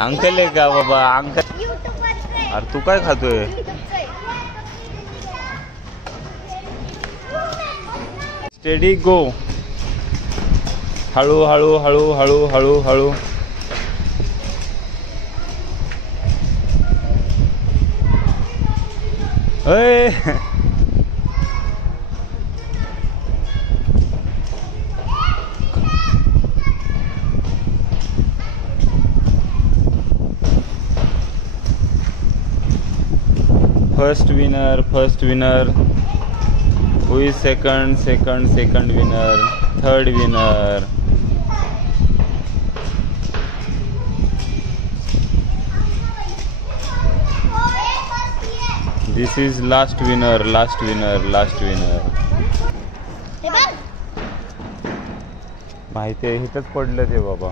Uncle आहे का बाबा? अंकल अरे तू काय खातोय? स्टेडी गो. हळू हळू हळू हळू हळू हळू. First winner. Who is second winner, third winner. This is last winner. माहिती आहे, इथंच पडलं ते बाबा.